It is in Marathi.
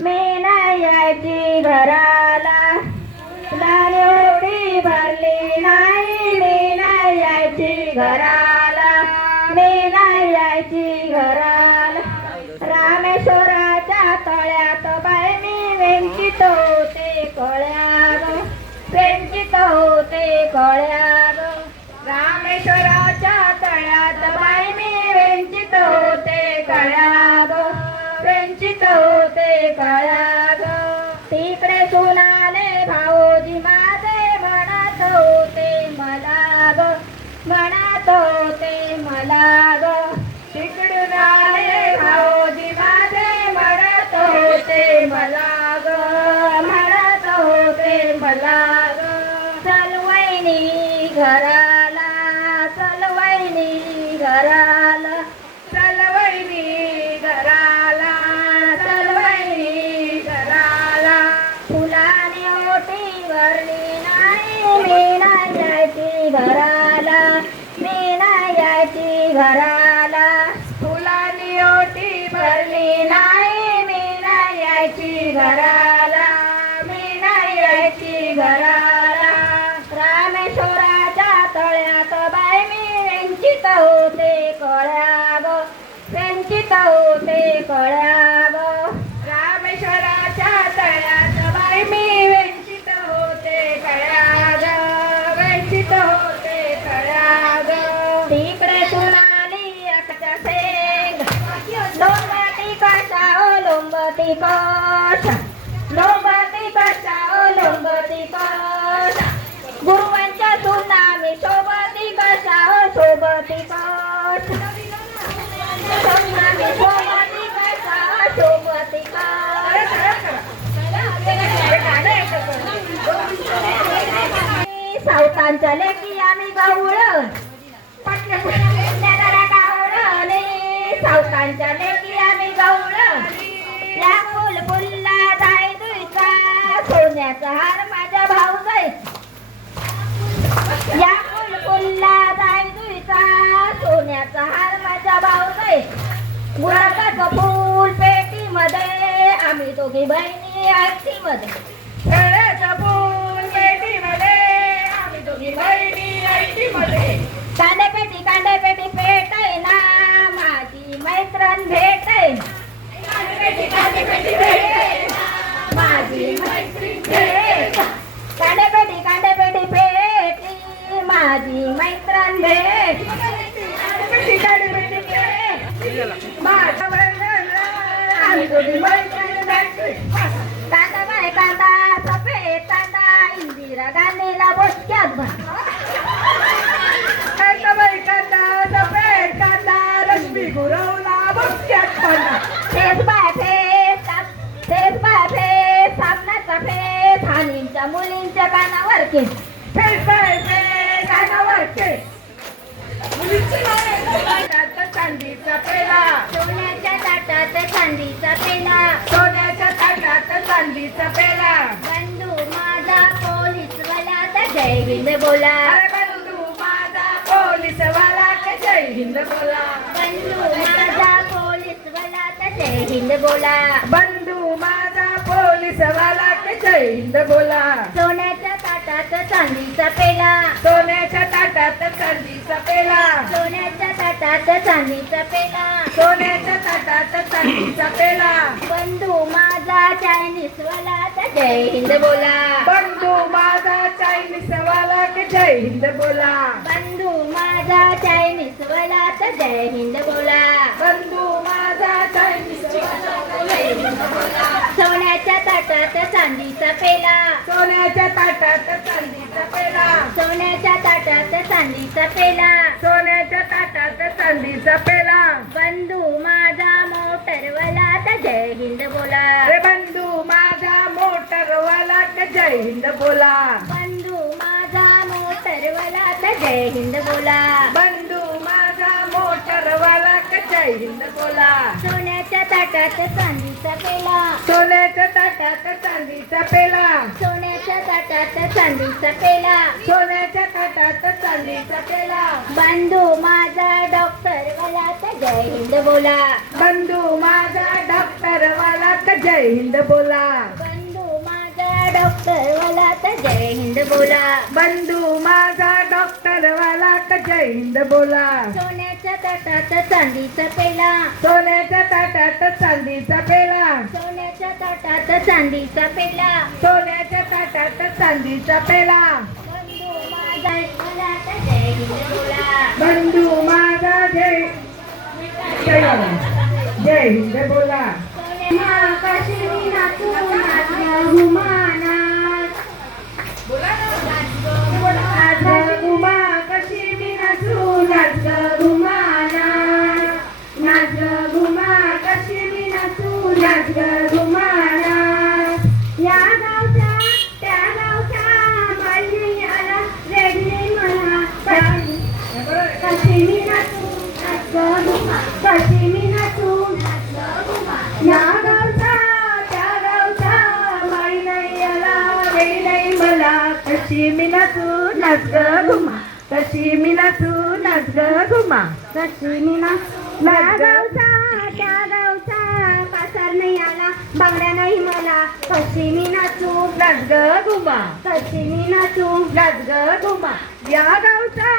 मी नाही यायची घराला एवढी भरली नाही मी नाही यायची घराला. मी नाही यायची घराला. रामेश्वराच्या तळ्यात बाय मी वेंकित होते कळ्या वेंकित होते कळ्या होते मला ग. तिकडून आले भाऊजी माझे म्हणत होते मला ग. म्हणत होते मला ग. चलवैनी घराला चलवैनी घराला. चलवैनी घराला चलवैनी घराला. फुलाने ओटी भरली नाही मी नाही घरा घराला फुलानी ओटी भरली नाही मी नाही यायची घराला मी नाही यायची घराला. लोंबती कशा गुरुवांच्या सुना सोबती कशा सोबती कशा सुना सोबती सोबती सावतांच्या लेकी आम्ही गाऊळ हार गुलाबाचं फूल आम्ही दोघी बहिणी आरती मध्ये फूल आम्ही दोघी बहिणी आरती मध्ये कांदे पेटी कांदे पेटी पेट ना माझी मैत्रण भेट आहे पेटी पेटी माझी मैत्रीण भेट कांदे पेटी कांदे पेटी पेटी माझी मैत्रण भेट कांदा बाय कांदा सफेद कांदा इंदिरा गांधीला बोचक्यात भर. कांदा कांदा सफेद कांदा लक्ष्मी गुरवला बघत्यात पडला face by face face by face सामनाचा face हानींच्या मुलींच्या कानावर केस. फेस बाय फेस कानावर केस ताटात चांदीचा पेला सोन्याच्या ताटात चांदीचा पेला सोन्याच्या ताटात चांदीचा पेला बंधू माझा पोलीस वाला तर जय हिंद बोला. बंधू माझा पोलीस वाला जय हिंद बोला. बंधू माझा पोलीस वाला जय हिंद बोला. बंधू माझा पोलीस वाला जय हिंद बोला. सोन्याच्या ताटात चांदीचा पेला. सोन्याच्या ताटात चांदीचा पेला. सोन्याच्या ताटात चांदीचा पेला. सोन्याच्या ताटात चांदीचा पेला. बंधू माझा चायनीज वाला जय हिंद बोला. तर जय हिंद बोला. बंधू माझा चायनीज वाला तर जय हिंद बोला. बंधू माझा चायनीज वाला तर जय हिंद बोला. सोन्याच्या ताटात चांदीचा पेला. सोन्याच्या ताटात चांदीचा पेला. सोन्याच्या ताटात चांदीचा पेला. सोन्याच्या ताटात चांदीचा पेला. बंधू माझा मोटरवाला तर जय हिंद बोला. रे बंधू माझा मोटरवाला तर जय हिंद बोला. जय हिंद बोला. बंधू माझा मोटरवाला जय हिंद बोला. सोन्याच्या ताटात चांदीचा पेला. सोन्याच्या ताटात चांदीचा पेला. सोन्याच्या ताटात चांदीचा पेला. सोन्याच्या ताटात चांदीचा पेला. बंधू माझा डॉक्टर वाला तर जय हिंद बोला. बंधू माझा डॉक्टर वाला तर जय हिंद बोला. डॉक्टर वाला तर जय हिंद बोला. बंधू माझा डॉक्टर वाला तर जय हिंद बोला. सोन्याच्या ताटात चांदीचा पेला. सोन्याच्या ताटात चांदीचा पेला. सोन्याच्या ताटात चांदीचा पेला. सोन्याच्या ताटात चांदीचा पेला. बंधू तर जय हिंद बोला. बंधू माझा जय. जय बाबा. जय हिंद बोला. कशी मी नाचू नाच घुमाना नाच ग घुमा कशी मी नाचू नाच ग घुमा कशी मी नाचू. या गावचा त्या गावचा नाही आला बांगड्या नाही मला. कशी मी नाचू नाच ग घुमा कशी मी नाचू नाच ग घुमा या गावचा